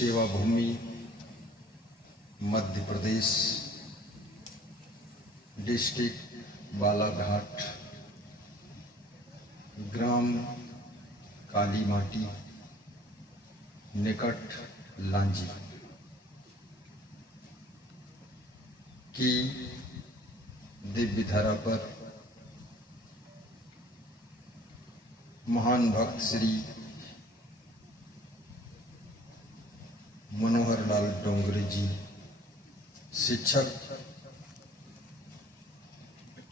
सेवा भूमि मध्य प्रदेश, डिस्ट्रिक्ट बालाघाट, ग्राम काली माटी, निकट लांजी की दिव्य धरा पर महान भक्त श्री मनोहर लाल डोंगरे जी शिक्षक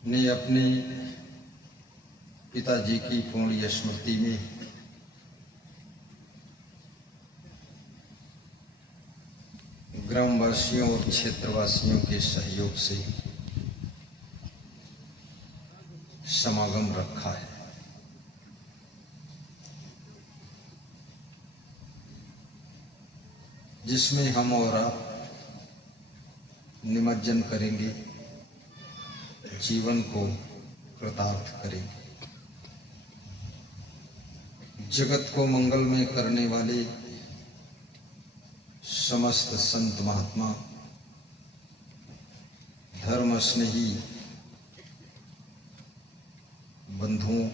ने अपने पिताजी की पुण्य स्मृति में ग्रामवासियों और क्षेत्रवासियों के सहयोग से समागम रखा है। जिसमें हम और आप निमज्जन करेंगे, जीवन को कृतार्थ करेंगे। जगत को मंगलमय करने वाले समस्त संत महात्मा, धर्म स्नेही बंधुओं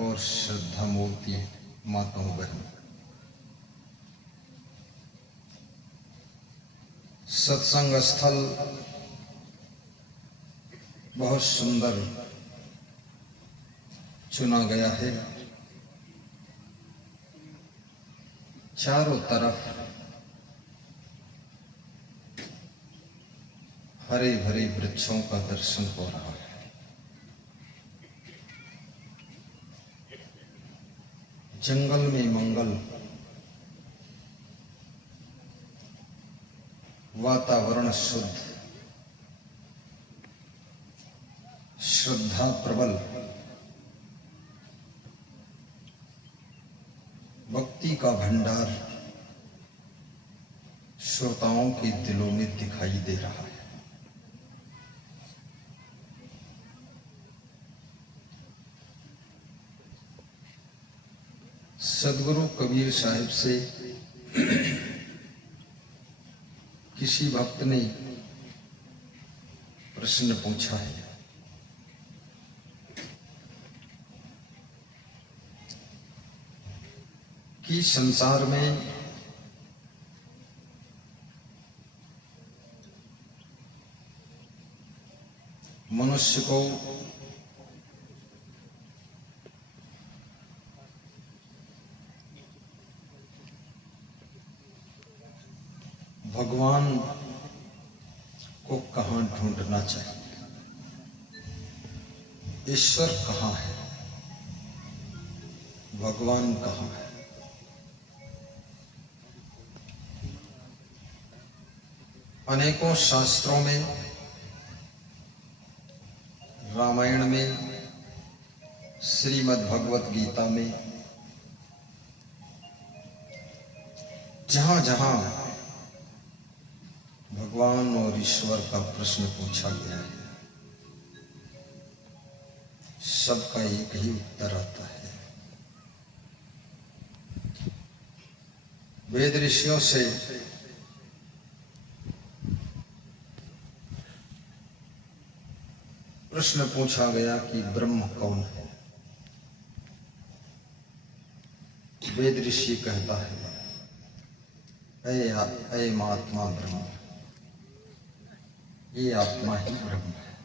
और श्रद्धा मूर्ति माताओं बहनों, सत्संग स्थल बहुत सुंदर चुना गया है। चारों तरफ हरे भरे वृक्षों का दर्शन हो रहा है। जंगल में मंगल, वातावरण शुद्ध, श्रद्धा प्रबल, भक्ति का भंडार श्रोताओं के दिलों में दिखाई दे रहा है। सदगुरु कबीर साहिब से किसी भक्त ने प्रश्न पूछा है कि संसार में मनुष्य को भगवान को कहां ढूंढना चाहिए, ईश्वर कहां है, भगवान कहां है। अनेकों शास्त्रों में, रामायण में, श्रीमद् भगवत गीता में, जहां जहां भगवान और ईश्वर का प्रश्न पूछा गया है, सबका एक ही उत्तर आता है। वेद ऋषियों से प्रश्न पूछा गया कि ब्रह्म कौन है। वेद ऋषि कहता है, ऐ महात्मा ब्रह्म, ये आत्मा ही ब्रह्म है।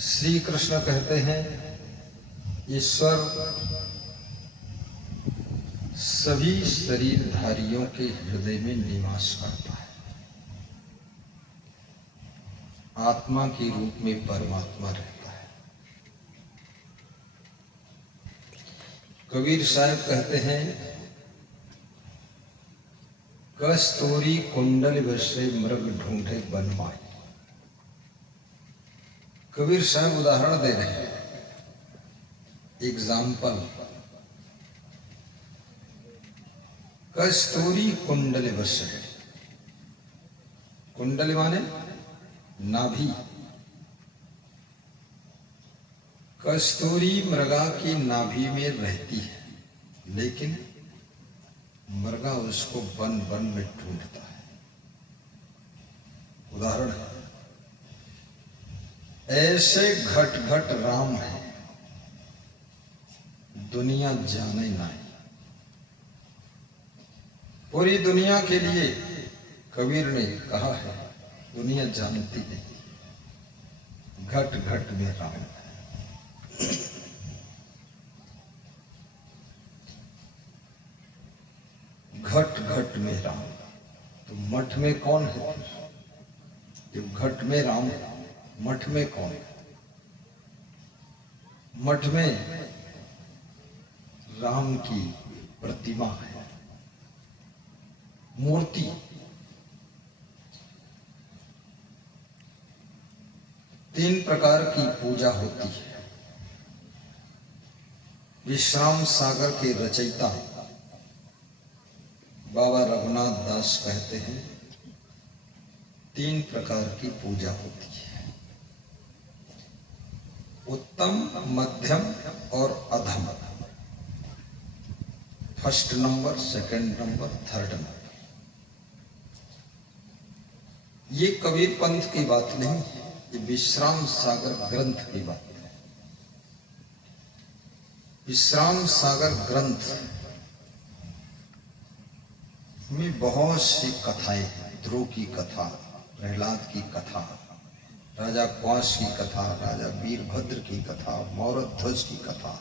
श्री कृष्ण कहते हैं, ईश्वर सभी शरीरधारियों के हृदय में निवास करता है। आत्मा के रूप में परमात्मा रहता है। कबीर साहब कहते हैं, कस्तूरी कुंडल बसे मृग ढूंढे बनवाए। कबीर साहब उदाहरण दे रहे हैं, एग्जाम्पल। कस्तूरी कुंडल बसे, कुंडल माने नाभि, कस्तूरी मृगा की नाभि में रहती है, लेकिन मृगा उसको बन बन में ढूंढता है। उदाहरण है, ऐसे घट घट राम है, दुनिया जाने नहीं। पूरी दुनिया के लिए कबीर ने कहा है, दुनिया जानती है घट घट में राम है। घट घट में राम, तो मठ में कौन है? जब घट में राम, मठ में कौन है? मठ में राम की प्रतिमा है, मूर्ति। तीन प्रकार की पूजा होती है। विश्राम सागर के रचयिता बाबा रघुनाथ दास कहते हैं, तीन प्रकार की पूजा होती है, उत्तम, मध्यम और अधम। First number, second number, third number. ये कबीर पंथ की बात नहीं है, ये विश्राम सागर ग्रंथ की बात है। विश्राम सागर ग्रंथ में बहुत सी कथाएं हैं। ध्रुव की कथा, प्रहलाद की कथा, राजा क्वाश की कथा, राजा वीरभद्र की कथा, मौरध्वज की कथा,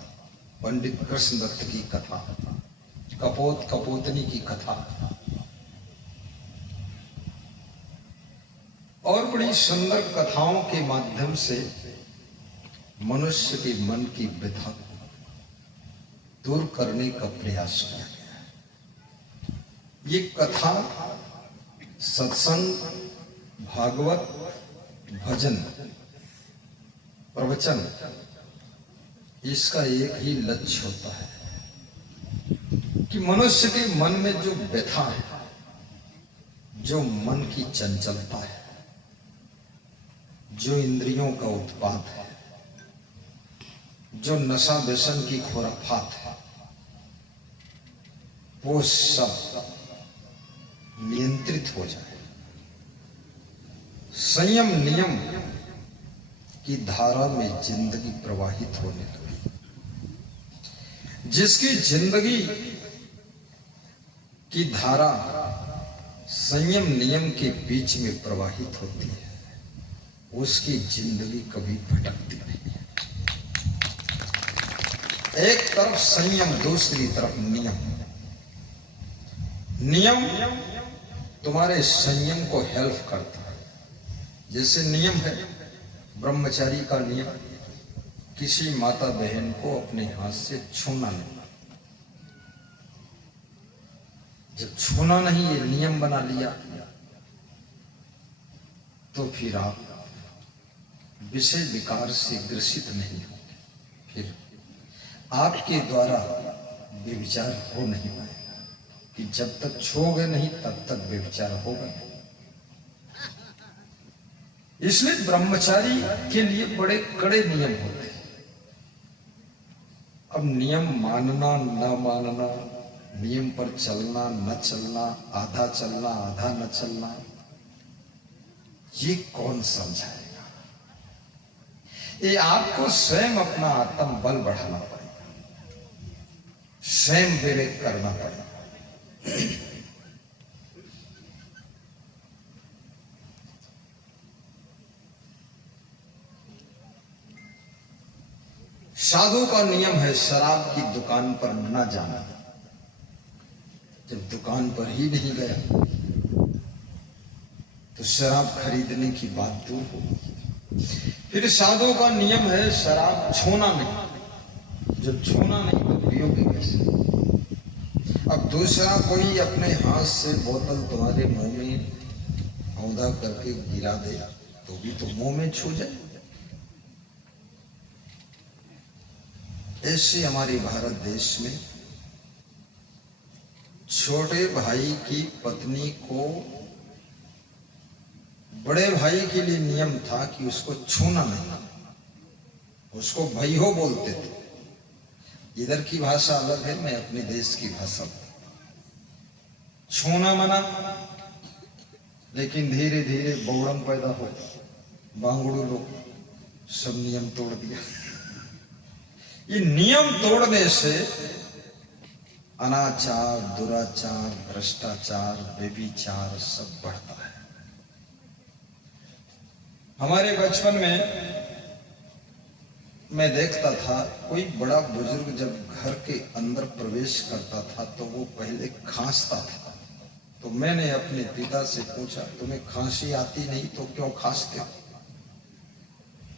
पंडित कृष्णदत्त की कथा, कपोत कपोतनी की कथा, और बड़ी सुंदर कथाओं के माध्यम से मनुष्य के मन की व्यथा दूर करने का प्रयास किया गया है। ये कथा, सत्संग, भागवत, भजन, प्रवचन, इसका एक ही लक्ष्य होता है कि मनुष्य के मन में जो व्यथा है, जो मन की चंचलता है, जो इंद्रियों का उत्पात है, जो नशा व्यसन की खुराफात है, वो सब नियंत्रित हो जाए। संयम नियम की धारा में जिंदगी प्रवाहित होने लगी। जिसकी जिंदगी की धारा संयम नियम के बीच में प्रवाहित होती है, उसकी जिंदगी कभी भटकती नहीं है। एक तरफ संयम, दूसरी तरफ नियम। नियम तुम्हारे संयम को हेल्प करता है। जैसे नियम है ब्रह्मचारी का नियम, किसी माता बहन को अपने हाथ से छूना नहीं। जब छूना नहीं ये नियम बना लिया, तो फिर आप विषय विकार से ग्रसित नहीं होंगे। फिर आपके द्वारा व्यभिचार हो नहीं पाएगा, कि जब तक छूओगे नहीं तब तक व्यभिचार होगा। इसलिए ब्रह्मचारी के लिए बड़े कड़े नियम होते हैं। अब नियम मानना न मानना, नियम पर चलना न चलना, आधा चलना आधा न चलना, ये कौन समझाएगा? ये आपको स्वयं अपना आत्म बल बढ़ाना पड़ेगा, स्वयं विवेक करना पड़ेगा। साधु का नियम है शराब की दुकान पर न जाना। जब दुकान पर ही नहीं गया तो शराब खरीदने की बात दूर होगी। फिर साधु का नियम है शराब छूना नहीं। जब छूना नहीं तो पियोगे कैसे? अब दूसरा कोई अपने हाथ से बोतल तुम्हारे मुंह में औंधा करके गिरा दे तो भी तो मुंह में छू जाए। ऐसे हमारे भारत देश में छोटे भाई की पत्नी को बड़े भाई के लिए नियम था कि उसको छूना नहीं, उसको भैयो बोलते थे। इधर की भाषा अलग है, मैं अपने देश की भाषा। छूना मना, लेकिन धीरे धीरे बौड़म पैदा हो, बांगड़ू लोग सब नियम तोड़ दिया। ये नियम तोड़ने से अनाचार, दुराचार, भ्रष्टाचार, व्यभिचार सब बढ़ता है। हमारे बचपन में मैं देखता था, कोई बड़ा बुजुर्ग जब घर के अंदर प्रवेश करता था तो वो पहले खांसता था। तो मैंने अपने पिता से पूछा, तुम्हें खांसी आती नहीं तो क्यों खांसते हो?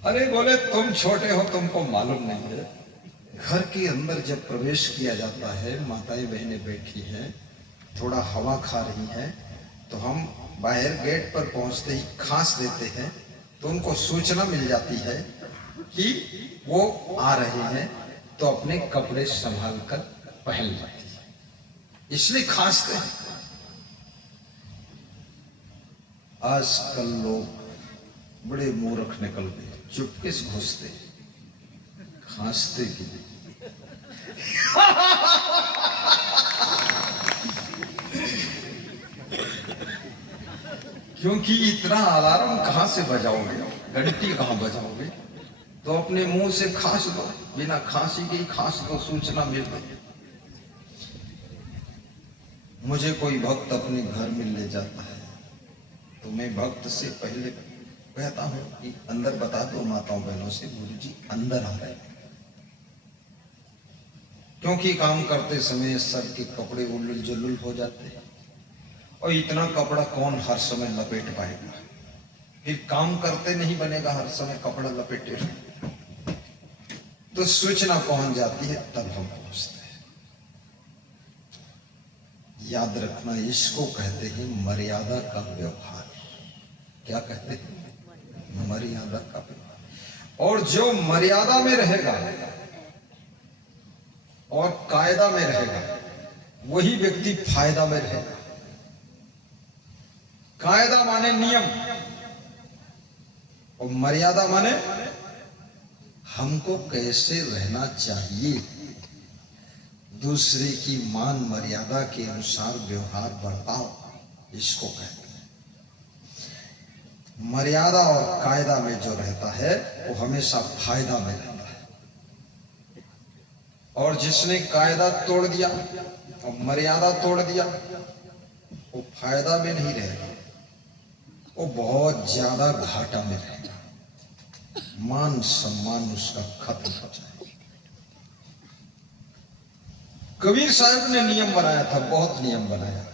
अरे बोले, तुम छोटे हो, तुमको मालूम नहीं है। घर के अंदर जब प्रवेश किया जाता है, माताएं बहनें बैठी हैं, थोड़ा हवा खा रही हैं, तो हम बाहर गेट पर पहुंचते ही खांस देते हैं, तो उनको सूचना मिल जाती है कि वो आ रहे हैं, तो अपने कपड़े संभाल कर पहन लेते हैं, इसलिए खांसते हैं। आजकल लोग बड़े मूर्ख निकल गए, चुपके से घुसते, खांसते की नहीं। क्योंकि इतना अलार्म कहां से बजाओगे, घंटी कहां बजाओगे? तो अपने मुंह से खांस दो, बिना खांसी के ही खांस दो, सूचना मिल गई। मुझे कोई भक्त अपने घर में ले जाता है तो मैं भक्त से पहले कहता हूं कि अंदर बता दो माताओं बहनों से, गुरुजी अंदर आ रहे हैं। क्योंकि काम करते समय सर के कपड़े उल्लुल जुल्लुल हो जाते हैं, और इतना कपड़ा कौन हर समय लपेट पाएगा? फिर काम करते नहीं बनेगा हर समय कपड़ा लपेटे। तो सूचना पहुंच जाती है, तब हम पहुंचते हैं। याद रखना, इसको कहते हैं मर्यादा का व्यवहार। क्या कहते हैं? मर्यादा का व्यवहार। और जो मर्यादा में रहेगा और कायदा में रहेगा, वही व्यक्ति फायदा में रहेगा। कायदा माने नियम, और मर्यादा माने हमको कैसे रहना चाहिए, दूसरे की मान मर्यादा के अनुसार व्यवहार बर्ताव, इसको कहते हैं। मर्यादा और कायदा में जो रहता है वो हमेशा फायदा में रहता है, और जिसने कायदा तोड़ दिया और मर्यादा तोड़ दिया, वो फायदा में नहीं रहेगा, वो बहुत ज्यादा घाटा में रहेगा, मान सम्मान उसका खत्म हो जाएगा। कबीर साहब ने नियम बनाया था, बहुत नियम बनाया।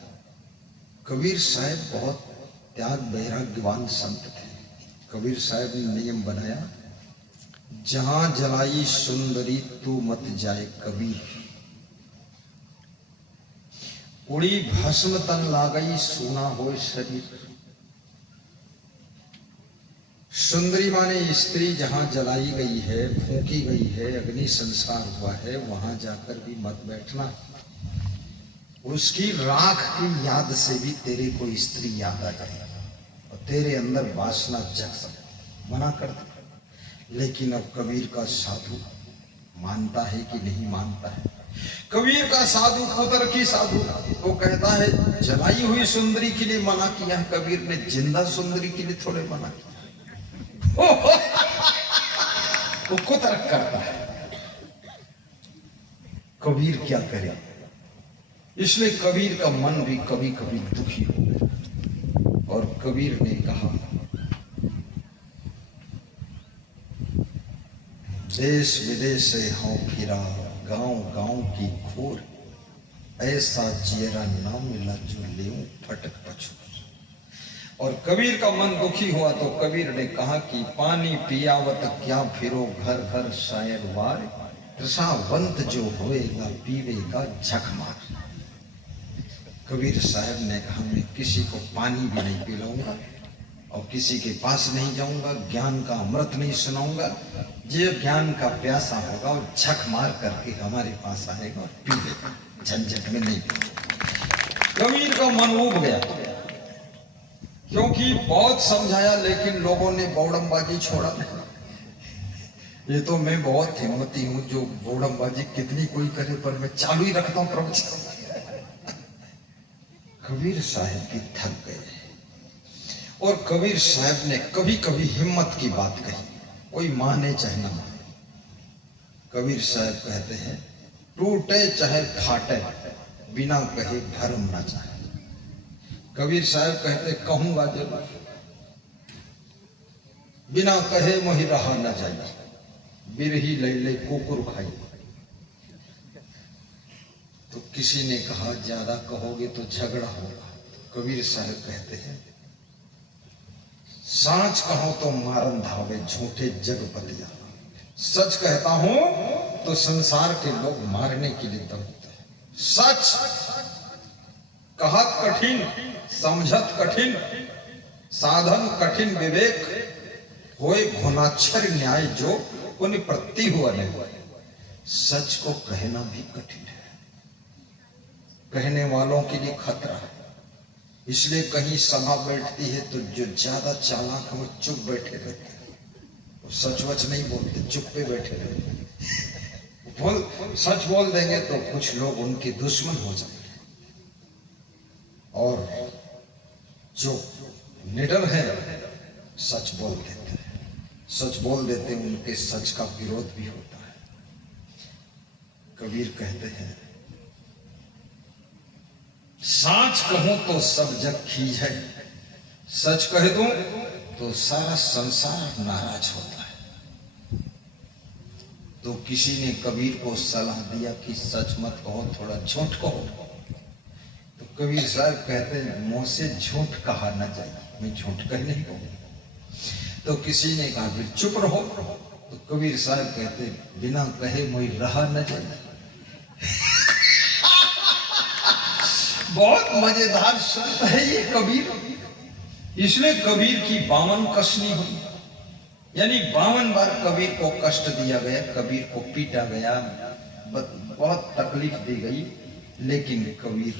कबीर साहब बहुत त्याग वैराग्यवान संत थे। कबीर साहब ने नियम बनाया, जहां जलाई सुंदरी तू मत जाए कबीर, उड़ी भस्म तन लागई सूना होए शरीर। सुंदरी माने स्त्री जहां जलाई गई है, फूंकी गई है, अग्नि संस्कार हुआ है, वहां जाकर भी मत बैठना। उसकी राख की याद से भी तेरे को स्त्री याद आ जाएगी और तेरे अंदर वासना जग सकती, मना कर दे। लेकिन अब कबीर का साधु मानता है कि नहीं मानता है? कबीर का साधु पुत्र की साधु, वो कहता है जलाई हुई सुंदरी के लिए मना किया है कबीर ने, जिंदा सुंदरी के लिए थोड़े मना किया। वो कुतर्क करता है। कबीर क्या करे? इसलिए कबीर का मन भी कभी कभी दुखी हो गया, और कबीर ने कहा, देश विदेश से हों फिरा, गांव गांव की खोर, ऐसा जियरा ना मिला जो लेऊं फटक पछोर। और कबीर का मन दुखी हुआ तो कबीर ने कहा कि पानी पियावत क्या फिरो घर घर शायर वार, रसावंत जो होएगा पीवेगा झक मार। कबीर साहब ने कहा, मैं किसी को पानी भी नहीं पिलाऊंगा और किसी के पास नहीं जाऊंगा, ज्ञान का अमृत नहीं सुनाऊंगा। जो ज्ञान का प्यासा होगा और झक मार करके हमारे पास आएगा और पी लेगा, झंझट में नहीं पीगा। कबीर का मन उब गया, क्योंकि बहुत समझाया लेकिन लोगों ने बौड़मबाजी छोड़ा नहीं। ये तो मैं बहुत हिम्मती हूं, जो बोड़मबाजी कितनी कोई करे पर मैं चालू ही रखता हूं प्रवचन। कबीर साहब की थक गए, और कबीर साहब ने कभी कभी हिम्मत की बात कही, कोई माने चाहे ना माने। कबीर साहब कहते हैं, टूटे चाहे फाटे बिना कहे भरम ना चाहे। कबीर साहब कहते कहूंगा जरूर, बिना कहे मोहि रहा न जाए, बिरही ले ले कुकुर खाई। तो किसी ने कहा ज्यादा कहोगे तो झगड़ा होगा। कबीर साहब कहते हैं, सांच कहो तो मारन धावे झूठे जगपतिया। सच कहता हूं तो संसार के लोग मारने के लिए दौड़ते हैं। सच कहत कठिन, समझत कठिन, साधन कठिन विवेक, होए घुनाक्षर न्याय जो उन प्रति हुआ नहीं। सच को कहना भी कठिन है, कहने वालों के लिए खतरा है। इसलिए कहीं सभा बैठती है तो जो ज्यादा चालाक है वो चुप बैठे रहते हैं, वो सच वच नहीं बोलते, चुप पे बैठे रहते हैं। सच बोल देंगे तो कुछ लोग उनके दुश्मन हो जाएंगे, और जो निडर है सच बोल देते हैं। सच बोल देते हैं, उनके सच का विरोध भी होता है। कबीर कहते हैं, सांच कहूं तो सब जग खीज है, सच कह दूं तो सारा संसार नाराज होता है। तो किसी ने कबीर को सलाह दिया कि सच मत कहो, थोड़ा झूठ कहो। तो कबीर साहब कहते हैं, मुंह से झूठ कहा न जाए, मैं झूठ कह नहीं कहूंगा। तो किसी ने कहा फिर चुप रहो। तो कबीर साहब कहते, बिना कहे मोई रहा न जाए। बहुत मजेदार शब्द है ये कबीर। इसलिए कबीर की 52 कसनी हुई, यानी 52 बार कबीर को कष्ट दिया गया, कबीर को पीटा गया, बहुत तकलीफ दी गई, लेकिन कबीर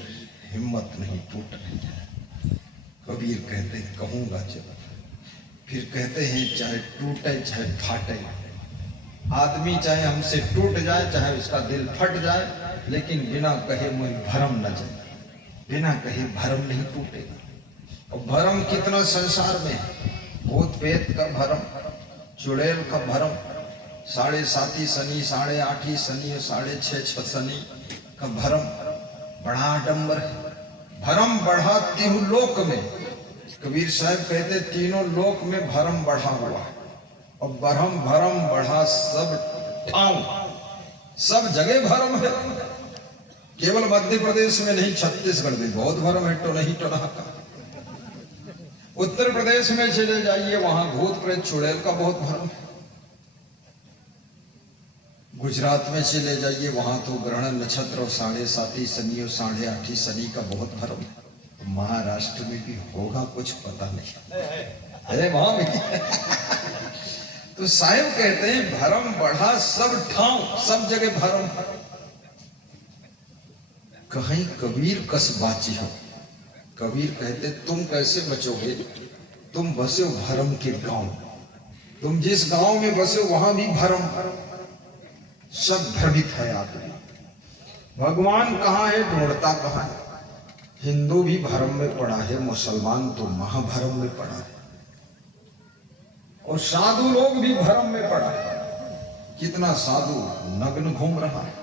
हिम्मत नहीं टूट रही है। कबीर कहते कहूंगा जब। फिर कहते हैं, चाहे टूटे चाहे फाटे, आदमी चाहे हमसे टूट जाए, चाहे उसका दिल फट जाए, लेकिन बिना कहे मुझे भरम न जाए। बिना कहे भरम नहीं टूटेगा। और भरम कितना संसार में है, भूत पेट का भरम, चुड़ैल का भरम, 7.5 शनि, 8.5 शनि और 6.5 शनि का भरम बड़ा आडंबर है। भरम बढ़ा तीनों लोक में। कबीर साहब कहते तीनों लोक में भरम बढ़ा हुआ है, और भरम बढ़ा सब ठाव, सब जगह भरम है। केवल मध्य प्रदेश में नहीं, छत्तीसगढ़ में बहुत भरम है। तो नहीं टोनाका। उत्तर प्रदेश में चले जाइए, वहां भूत प्रेत चुड़ैल का बहुत भरम है। गुजरात में चले जाइए, वहां तो ग्रहण नक्षत्र और 7.5 शनि और 8.5 शनि का बहुत भरम है। महाराष्ट्र में भी होगा कुछ पता नहीं, अरे वहां भी। तो साहिब कहते हैं, भरम बढ़ा सब ठाव, सब जगह भरम। कहीं कबीर कस बाची हो। कबीर कहते, तुम कैसे बचोगे, तुम बसे हो भरम के गांव। तुम जिस गांव में बसे हो वहां भी भरम, सब भ्रमित है आदमी। भगवान कहाँ है, ढूंढता कहाँ है। हिंदू भी भरम में पड़ा है, मुसलमान तो महाभरम में पड़ा है, और साधु लोग भी भरम में पड़ा है। कितना साधु नग्न घूम रहा है,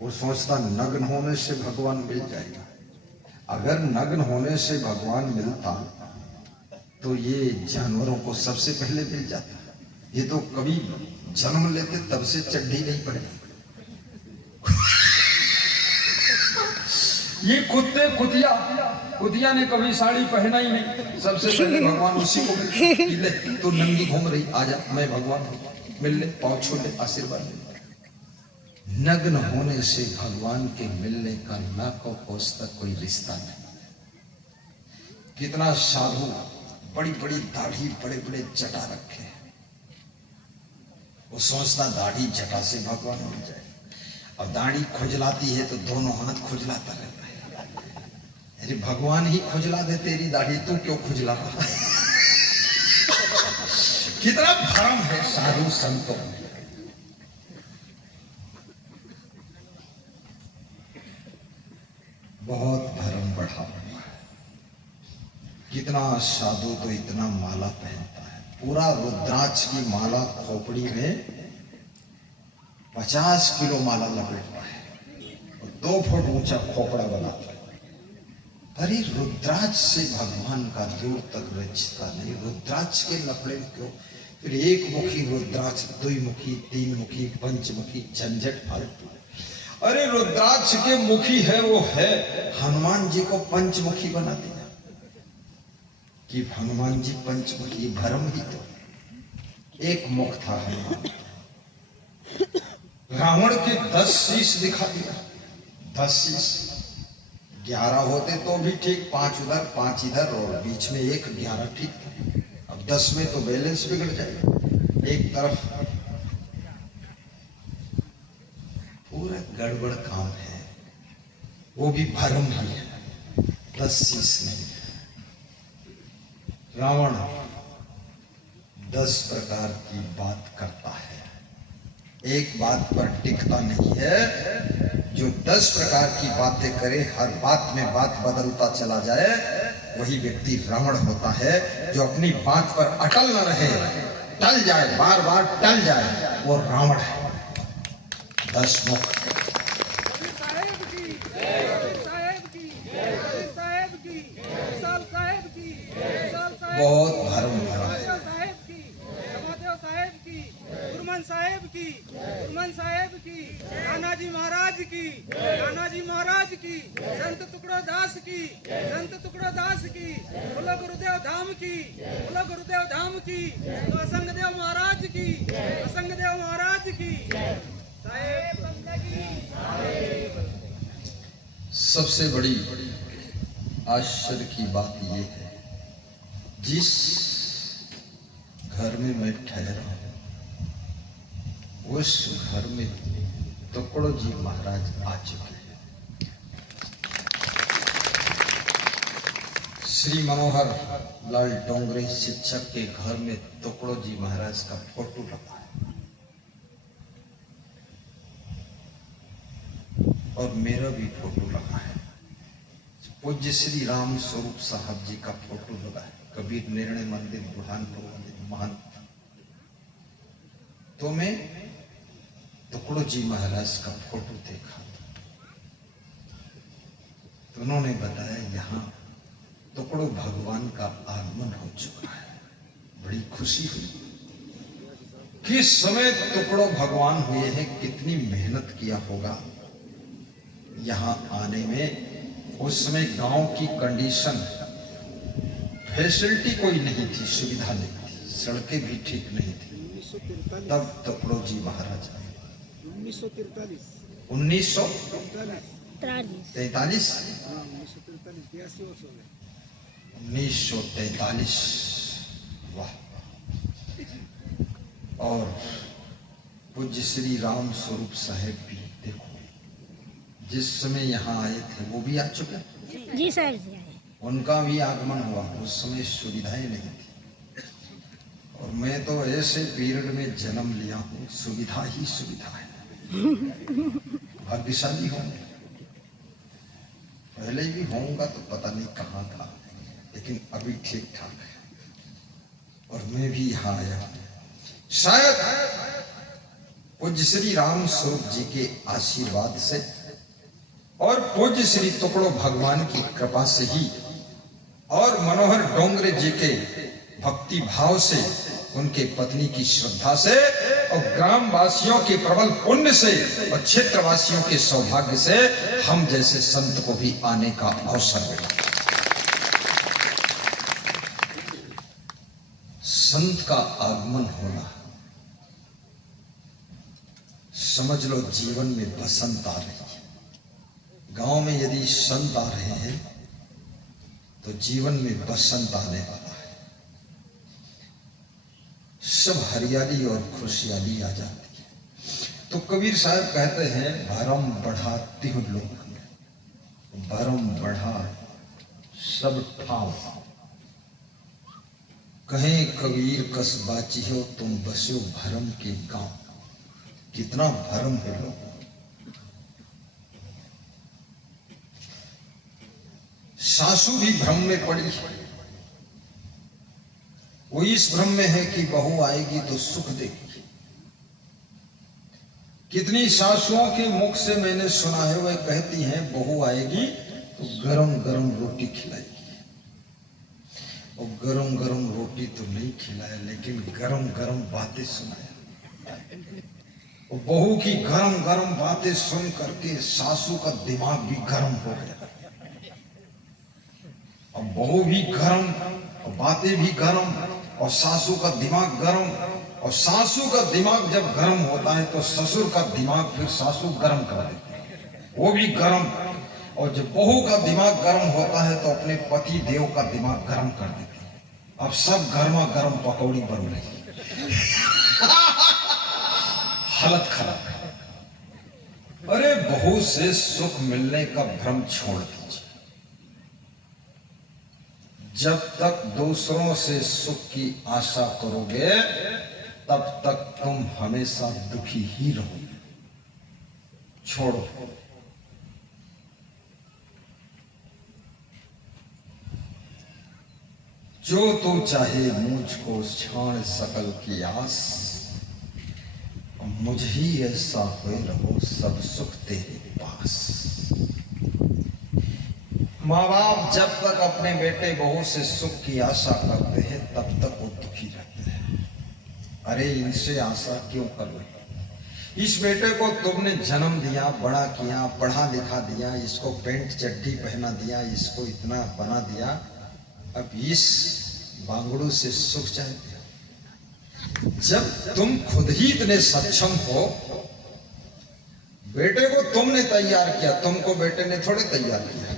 वो सोचता नग्न होने से भगवान मिल जाएगा। अगर नग्न होने से भगवान मिलता तो ये जानवरों को सबसे पहले मिल जाता। ये तो कभी जन्म लेते तब से चड्डी नहीं पड़े। ये कुतिया ने कभी साड़ी पहना ही नहीं। सबसे पहले भगवान उसी को मिले। तो नंगी घूम रही, आजा मैं भगवान हूं, मिल ले, पाँव छू ले, आशीर्वाद ले। नग्न होने से भगवान के मिलने का ना को कोस तक कोई रिश्ता नहीं। कितना साधु बड़ी बड़ी दाढ़ी, बड़े बड़े जटा रखे, वो सोचता दाढ़ी जटा से भगवान मिल जाए। और दाढ़ी खुजलाती है तो दोनों हाथ खुजलाता रहता है। अरे भगवान ही खुजला दे तेरी दाढ़ी, तू क्यों खुजलाता? कितना भरम है साधु संतों में। बहुत भरम बढ़ा हुआ है। कितना साधु तो इतना माला पहनता है, पूरा रुद्राक्ष की माला खोपड़ी में 50 किलो माला लपेटता है और 2 फुट ऊंचा खोपड़ा बनाता है। अरे रुद्राक्ष से भगवान का दूर तक रिश्ता नहीं, रुद्राक्ष के लफड़े क्यों? फिर एक मुखी रुद्राक्ष, द्विमुखी, 3 मुखी, पंचमुखी, झंझट फालतू। अरे रुद्राक्ष के मुखी है वो है, हनुमान जी को पंचमुखी बना दिया कि हनुमान जी पंचमुखी, भरम ही तो। एक मुख था हनुमान, रावण के 10 शीश दिखा दिया। 10 शीश, 11 होते तो भी ठीक, 5 उधर 5 इधर और बीच में 1, 11 ठीक था। अब 10 में तो बैलेंस बिगड़ जाएगा, एक तरफ पूरा गड़बड़ काम है। वो भी भरम ही है, 10 शीश नहीं। रावण 10 प्रकार की बात करता है, एक बात पर टिकता नहीं है। जो 10 प्रकार की बातें करे, हर बात में बात बदलता चला जाए, वही व्यक्ति रावण होता है। जो अपनी बात पर अटल न रहे, टल जाए, बार बार टल जाए, वो रावण है। 10 मुख। बहुत भरम भरा है। साहेब की, नानाजी महाराज की, नानाजी महाराज की, संत टुकड़ोदास की, संत टुकड़ोदास की, बोलो गुरुदेव धाम की, बोलो गुरुदेव धाम की, तो असंगदेव महाराज की, असंगदेव महाराज की। सबसे बड़ी आश्चर्य की बात यह है, जिस घर में मैं ठहरा हूं, उस घर में टुकड़ो जी महाराज आ चुके हैं। श्री मनोहर लाल डोंगरे शिक्षक के घर में टुकड़ो जी महाराज का फोटो लगा है और मेरा भी फोटो लगा है। पूज्य श्री राम स्वरूप साहब जी का फोटो लगा है, कबीर निर्णय मंदिर बुरहानपुर मंदिर महंत। तो मैं टुकड़ो जी महाराज का फोटो देखा तो उन्होंने बताया यहाँ टुकड़ो भगवान का आगमन हो चुका है। बड़ी खुशी हुई। किस समय टुकड़ो भगवान हुए हैं, कितनी मेहनत किया होगा यहाँ आने में। उस समय गांव की कंडीशन, फैसिलिटी कोई नहीं थी, सुविधा नहीं थी, सड़कें भी ठीक नहीं थी। तब टुकड़ो जी महाराज आए 1943 1943। वाह। और पूज्य श्री राम स्वरूप साहेब भी देखो, जिस समय यहाँ आए थे वो भी आ चुके जी सर जी। उनका भी आगमन हुआ। उस समय सुविधाएं नहीं थी और मैं तो ऐसे पीरियड में जन्म लिया हूँ, सुविधा ही सुविधा है। भाग्यशाली हूँ। पहले भी होऊंगा तो पता नहीं कहाँ था, लेकिन अभी ठीक ठाक है और मैं भी यहाँ आया। शायद पूज्य श्री राम स्वरूप जी के आशीर्वाद से और पूज्य श्री टुकड़ो भगवान की कृपा से ही और मनोहर डोंगरे जी के भक्ति भाव से, उनके पत्नी की श्रद्धा से और ग्राम वासियों के प्रबल पुण्य से और क्षेत्रवासियों के सौभाग्य से हम जैसे संत को भी आने का अवसर मिला। संत का आगमन होना, समझ लो जीवन में बसंत आ रही है। गांव में यदि संत आ रहे हैं तो जीवन में बसंत आने वाला है। सब हरियाली और खुशहाली आ जाती है। तो कबीर साहब कहते हैं, भरम बढ़ा तिहु लोक में, भरम बढ़ा सब ठाव। कहें कबीर कस बाची हो तुम बसो भरम के गांव। कितना भरम है लोग। सासू भी भ्रम में पड़ी है। वो इस भ्रम में है कि बहू आएगी तो सुख देगी। कितनी सासुओं के मुख से मैंने सुना है, वह कहती हैं बहू आएगी तो गरम गरम रोटी खिलाएगी। और गरम गरम रोटी तो नहीं खिलाए, लेकिन गरम गरम बातें सुनाए। और बहू की गरम गरम बातें सुन करके सासू का दिमाग भी गरम हो गया। और बहू भी गरम और बातें भी गरम और सासू का दिमाग गरम। और सासू का दिमाग जब गरम होता है तो ससुर का दिमाग फिर सासू गरम कर देती है, वो भी गरम। और जब बहू का दिमाग गरम होता है तो अपने पति देव का दिमाग गरम कर देती है। अब सब गर्मा गर्म पकौड़ी बन रही है। हालत खराब है। अरे बहू से सुख मिलने का भ्रम छोड़ दीजिए। जब तक दूसरों से सुख की आशा करोगे तब तक तुम हमेशा दुखी ही रहोगे। छोड़ो। जो तू चाहे मुझको क्षण सकल की आस, मुझ ही ऐसा हुए रहो सब सुख तेरे पास। माँ बाप जब तक अपने बेटे बहू से सुख की आशा करते हैं तब तक वो दुखी रहते हैं। अरे इनसे आशा क्यों कर रहे? इस बेटे को तुमने जन्म दिया, बड़ा किया, पढ़ा लिखा दिया, इसको पेंट चड्डी पहना दिया, इसको इतना बना दिया, अब इस बांगड़ू से सुख चाहते हो? जब तुम खुद ही इतने सक्षम हो, बेटे को तुमने तैयार किया, तुमको बेटे ने थोड़े तैयार किया।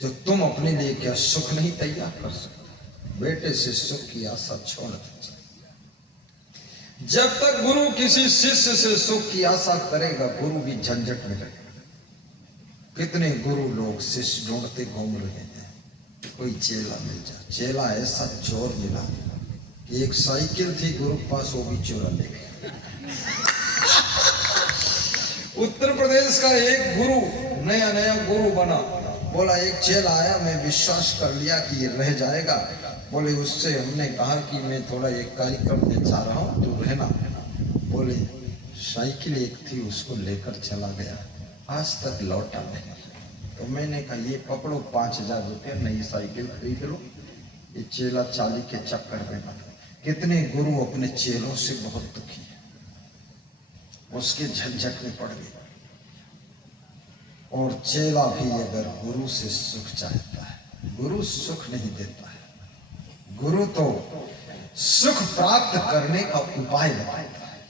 जो तुम अपने लिए क्या सुख नहीं तैयार कर सकते? बेटे से सुख की आशा छोड़ दीजिए। जब तक गुरु किसी शिष्य से सुख की आशा करेगा, गुरु भी झंझट में रहेगा। कितने गुरु लोग शिष्य ढूंढते घूम रहे हैं, कोई चेला मिल जाए। चेला ऐसा चोर मिला कि एक साइकिल थी गुरु के पास, वो भी चोरा ले गया। उत्तर प्रदेश का एक गुरु नया नया गुरु बना, बोला एक चेला आया, मैं विश्वास कर लिया कि ये रह जाएगा। बोले उससे हमने कहा कि मैं थोड़ा एक कार्यक्रम में जा रहा हूँ, तू रहना। बोले साइकिल एक थी, उसको लेकर चला गया, आज तक लौटा नहीं। तो मैंने कहा ये पकड़ो 5000 रुपया, नई साइकिल खरीद लो। ये चेला चाली के चक्कर में ना। कितने गुरु अपने चेलों से बहुत दुखी है, उसके झंझट में पड़ गए। और चेला भी अगर गुरु से सुख चाहता है, गुरु सुख नहीं देता है। गुरु तो सुख प्राप्त करने का उपाय बताता है।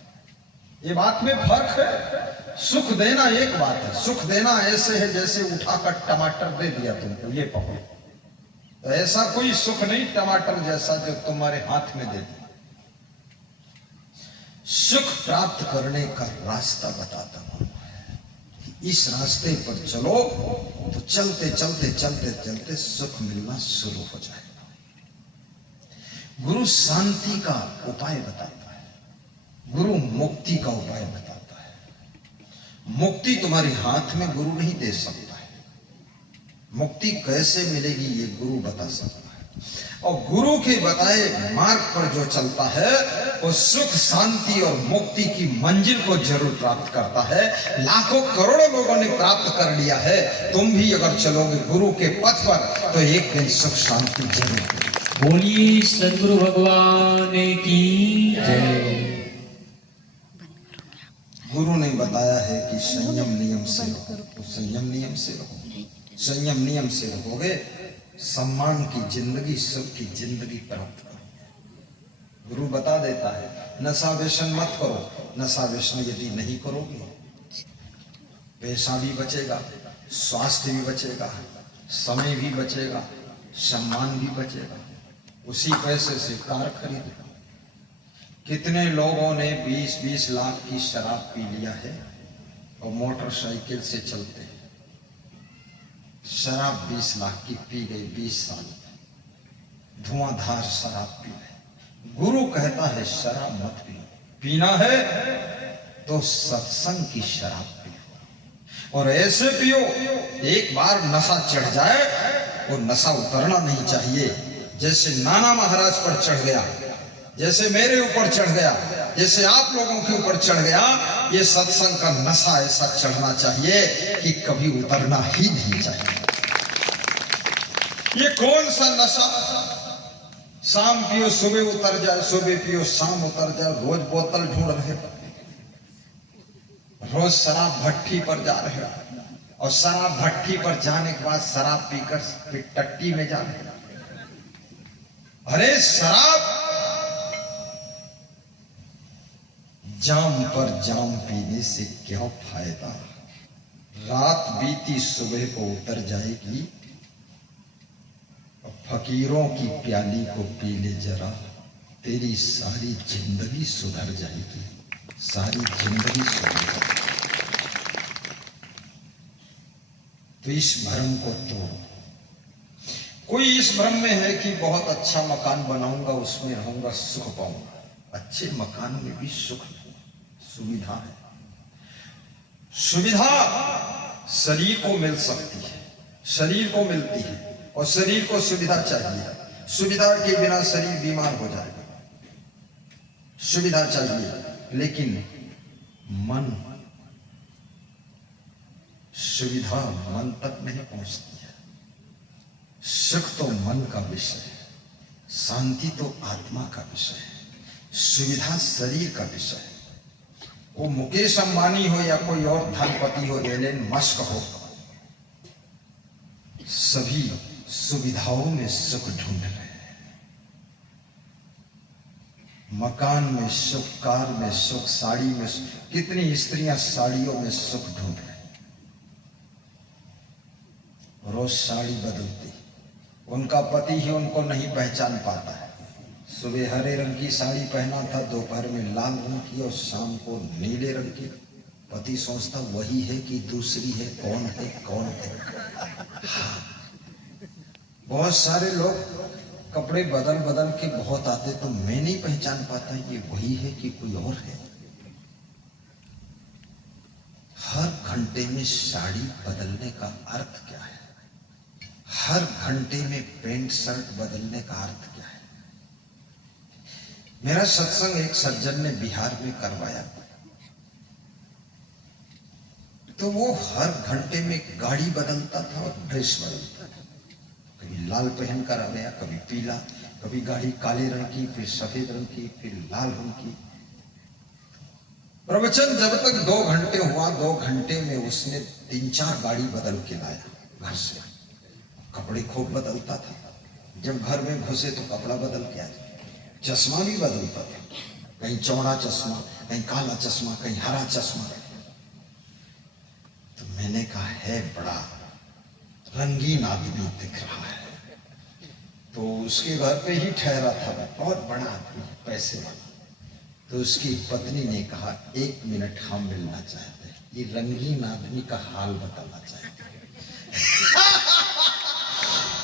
ये बात में फर्क है। सुख देना एक बात है, सुख देना ऐसे है जैसे उठाकर टमाटर दे दिया तुमको, ये पकड़ो। तो ऐसा कोई सुख नहीं टमाटर जैसा जो तुम्हारे हाथ में दे दिया। सुख प्राप्त करने का रास्ता बताता हूं। इस रास्ते पर चलो तो चलते चलते चलते चलते सुख मिलना शुरू हो जाएगा। गुरु शांति का उपाय बताता है, गुरु मुक्ति का उपाय बताता है। मुक्ति तुम्हारे हाथ में गुरु नहीं दे सकता है। मुक्ति कैसे मिलेगी ये गुरु बता सकता है। और गुरु के बताए मार्ग पर जो चलता है वो सुख शांति और मुक्ति की मंजिल को जरूर प्राप्त करता है। लाखों करोड़ों लोगों ने प्राप्त कर लिया है। तुम भी अगर चलोगे गुरु के पथ पर तो एक दिन सुख शांति जरूर। बोलिए सद्गुरु भगवान की जय। गुरु ने बताया है कि संयम नियम से रहो, तो संयम नियम से रहो। संयम नियम से रहोगे, सम्मान की जिंदगी, सुख की जिंदगी प्राप्त करोगे। गुरु बता देता है नशा व्यसन मत करो। नशा व्यसन यदि नहीं करोगे, पैसा भी बचेगा, स्वास्थ्य भी बचेगा, समय भी बचेगा, सम्मान भी बचेगा। उसी पैसे से कार खरीद लो। कितने लोगों ने 20-20 लाख की शराब पी लिया है और मोटरसाइकिल से चलते हैं। शराब 20 लाख की पी गई 20 साल। धुआंधार शराब पीए। गुरु कहता है शराब मत पियो, पीना है तो सत्संग की शराब पियो, और ऐसे पियो एक बार नशा चढ़ जाए वो नशा उतरना नहीं चाहिए। जैसे नाना महाराज पर चढ़ गया, जैसे मेरे ऊपर चढ़ गया, जैसे आप लोगों के ऊपर चढ़ गया, ये सत्संग का नशा ऐसा चढ़ना चाहिए कि कभी उतरना ही नहीं चाहिए। ये कौन सा नशा? शाम पियो सुबह उतर जाए, सुबह पियो शाम उतर जाए, रोज बोतल ढूंढ रहे, रोज शराब भट्टी पर जा रहे, और शराब भट्टी पर जाने के बाद शराब पीकर फिर टट्टी में जा रहे। अरे शराब जाम पर जाम पीने से क्या फायदा? रात बीती सुबह को उतर जाएगी। फकीरों की प्याली को पी ले जरा, तेरी सारी जिंदगी सुधर जाएगी, सारी जिंदगी सुधर जाएगी। तो इस भ्रम को तोड़। कोई इस भ्रम में है कि बहुत अच्छा मकान बनाऊंगा, उसमें रहूंगा, सुख पाऊंगा। अच्छे मकान में भी सुख, सुविधा है। सुविधा शरीर को मिल सकती है, शरीर को मिलती है, और शरीर को सुविधा चाहिए। सुविधा के बिना शरीर बीमार हो जाएगा। सुविधा चाहिए, लेकिन मन, सुविधा मन तक नहीं पहुंचती है। सुख तो मन का विषय है, शांति तो आत्मा का विषय है, सुविधा शरीर का विषय है। वो मुकेश अंबानी हो या कोई और धनपति हो, एलन मस्क हो, सभी सुविधाओं में सुख ढूंढ रहे हैं। मकान में सुख, कार में सुख, साड़ी में सुख। कितनी स्त्रियां साड़ियों में सुख ढूंढ रही, रोज साड़ी बदलती, उनका पति ही उनको नहीं पहचान पाता है। सुबह हरे रंग की साड़ी पहना था, दोपहर में लाल रंग की और शाम को नीले रंग की। पति सोचता वही है कि दूसरी है, कौन है, कौन है। हाँ। बहुत सारे लोग कपड़े बदल बदल के बहुत आते, तो मैं नहीं पहचान पाता ये वही है कि कोई और है। हर घंटे में साड़ी बदलने का अर्थ क्या है? हर घंटे में पैंट शर्ट बदलने का अर्थ क्या है? मेरा सत्संग एक सज्जन ने बिहार में करवाया, तो वो हर घंटे में गाड़ी बदलता था और ड्रेस बदलता था। कभी लाल पहन कर आ गया, कभी पीला, कभी गाड़ी काले रंग की, फिर सफेद रंग की, फिर लाल रंग की। प्रवचन जब तक 2 घंटे हुआ, 2 घंटे में उसने 3-4 गाड़ी बदल के लाया घर से। कपड़े खूब बदलता था, जब घर में घुसे तो कपड़ा बदल के आया। चश्मा भी बदलता था, कहीं चौड़ा चश्मा, कहीं काला चश्मा, कहीं हरा चश्मा। तो मैंने कहा है बड़ा रंगीन आदमी दिख रहा है। तो उसके घर पे ही ठहरा था, बहुत बड़ा आदमी, पैसे वाला। तो उसकी पत्नी ने कहा 1 मिनट हम मिलना चाहते हैं, ये रंगीन आदमी का हाल बताना चाहते हैं।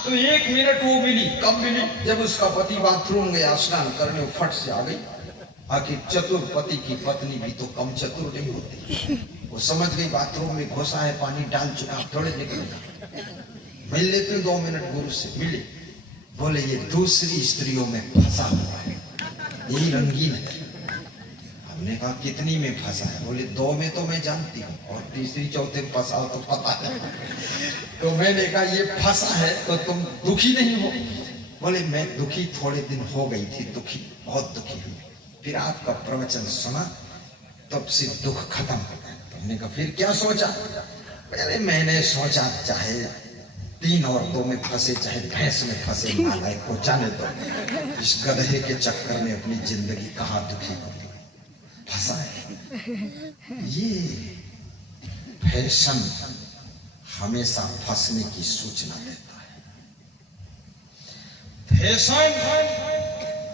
तो 1 मिनट वो मिली, कब मिली? जब उसका पति बाथरूम गया स्नान करने, फट से आ गई। आखिर चतुर पति की पत्नी भी तो कम चतुर नहीं होती। वो समझ गई बाथरूम में घुसा है, पानी डाल चुका, थोड़े निकलेगा। मिल लेते 2 मिनट गुरु से मिले, बोले ये दूसरी स्त्रियों में फंसा हुआ है, यही रंगीन है। हमने कहा कितनी में फंसा है? बोले 2 में तो मैं जानती हूँ, और तीसरी चौथे में फंसा हो तो पता है। तो मैंने कहा ये फंसा है तो तुम दुखी नहीं हो? बोले मैं दुखी थोड़े दिन हो गई थी, दुखी, बहुत दुखी हुई, फिर आपका प्रवचन सुना तब से दुख खत्म हो गया। तो हमने कहा फिर क्या सोचा? पहले मैंने सोचा चाहे 3 औरतों में फंसे, चाहे भैंस में फंसे, नालायक को जाने दो, इस गधे के चक्कर में अपनी जिंदगी कहाँ दुखी कर फंसा है। ये फैशन हमेशा फंसने की सूचना देता है। फैशन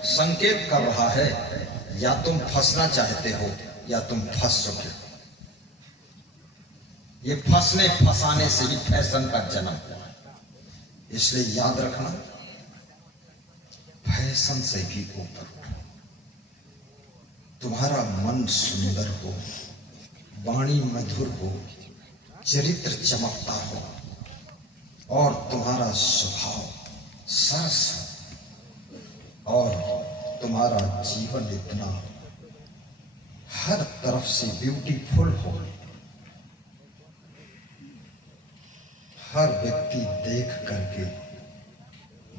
संकेत कर रहा है या तुम फंसना चाहते हो या तुम फंस चुके हो। ये फंसने फंसाने से ही फैशन का जन्म हुआ है। इसलिए याद रखना, फैशन से भी ऊपर उठो। तुम्हारा मन सुंदर हो, वाणी मधुर हो, चरित्र चमकता हो और तुम्हारा स्वभाव सरस हो और तुम्हारा जीवन इतना हर तरफ से ब्यूटीफुल हो, हर व्यक्ति देख करके,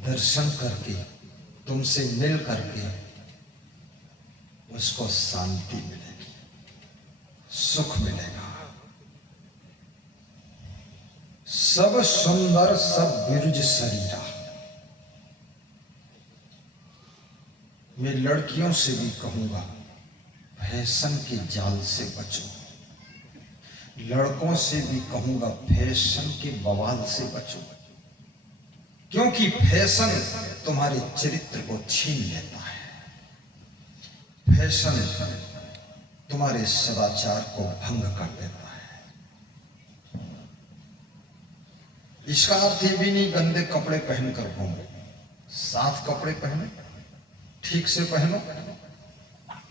दर्शन करके, तुमसे मिल करके उसको शांति मिलेगी, सुख मिलेगा। सब सुंदर सब बिरुज शरीरा। मैं लड़कियों से भी कहूंगा, फैशन के जाल से बचो। लड़कों से भी कहूंगा, फैशन के बवाल से बचो, क्योंकि फैशन तुम्हारे चरित्र को छीन लेता है। फैशन तुम्हारे सदाचार को भंग कर देता है। इसका अर्थ ये भी नहीं गंदे कपड़े पहनकर घूमो, साफ कपड़े पहनो, ठीक से पहनो,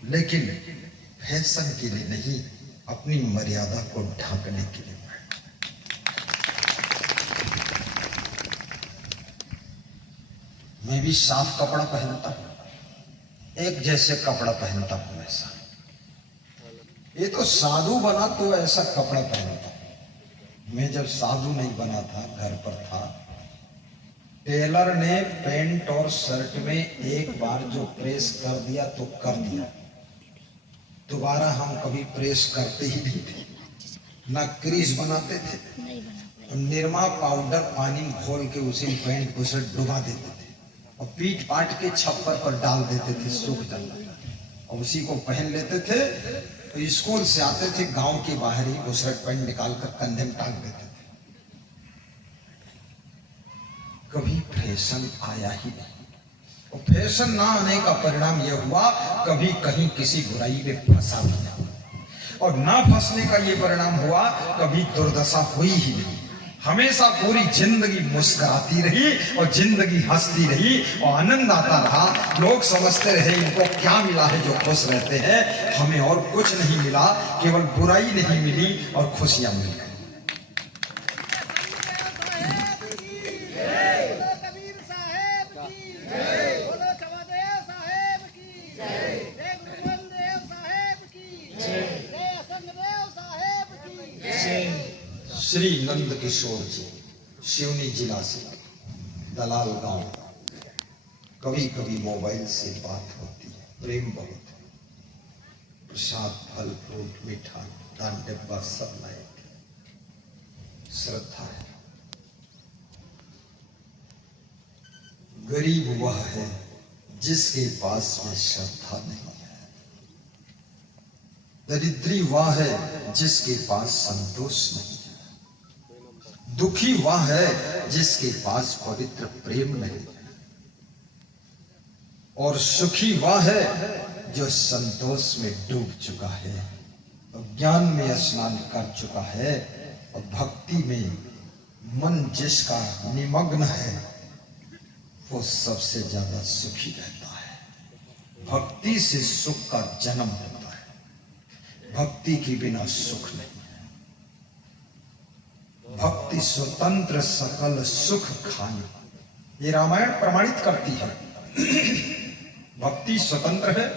लेकिन फैशन के लिए नहीं, अपनी मर्यादा को ढांकने के लिए पहनो। मैं भी साफ कपड़ा पहनता हूं, एक जैसे कपड़ा पहनता हूं हमेशा। ये तो साधु बना तो ऐसा कपड़ा पहनता हूं। मैं जब साधु नहीं बना था, घर पर था, टेलर ने पैंट और शर्ट में एक बार जो प्रेस कर दिया तो कर दिया, दोबारा हम कभी प्रेस करते ही नहीं थे, ना क्रीज बनाते थे। निरमा पाउडर पानी में घोल के उसी पैंट को शर्ट डुबा देते थे और पीट पाट के छप्पर पर डाल देते थे, सूख जाता और उसी को पहन लेते थे। तो स्कूल से आते थे, गांव के बाहर ही वो शर्ट पैंट निकाल कर कंधे में टांग देते थे। कभी फैशन आया ही नहीं। और फैशन ना आने का परिणाम यह हुआ, कभी कहीं किसी बुराई में फंसा भी नहीं, और ना फंसने का यह परिणाम हुआ, कभी दुर्दशा हुई ही नहीं। हमेशा पूरी जिंदगी मुस्कुराती रही और जिंदगी हंसती रही और आनंद आता रहा। लोग समझते रहे इनको क्या मिला है जो खुश रहते हैं, हमें और कुछ नहीं मिला, केवल बुराई नहीं मिली और खुशियां मिल गई। श्री नंद किशोर जी, सिवनी जिला से, दलाल गांव। कभी कभी मोबाइल से बात होती है, प्रेम बहुत है, प्रसाद फल फ्रूट मीठा दान डिब्बा सब लाए थे, श्रद्धा है। गरीब वह है जिसके पास में श्रद्धा नहीं है, दरिद्री वह है जिसके पास संतोष नहीं है, दुखी वह है जिसके पास पवित्र प्रेम नहीं है, और सुखी वह है जो संतोष में डूब चुका है और ज्ञान में स्नान कर चुका है और भक्ति में मन जिसका निमग्न है वो सबसे ज्यादा सुखी रहता है। भक्ति से सुख का जन्म होता है, भक्ति के बिना सुख नहीं। भक्ति स्वतंत्र सकल सुख खानी, ये रामायण प्रमाणित करती है। भक्ति स्वतंत्र है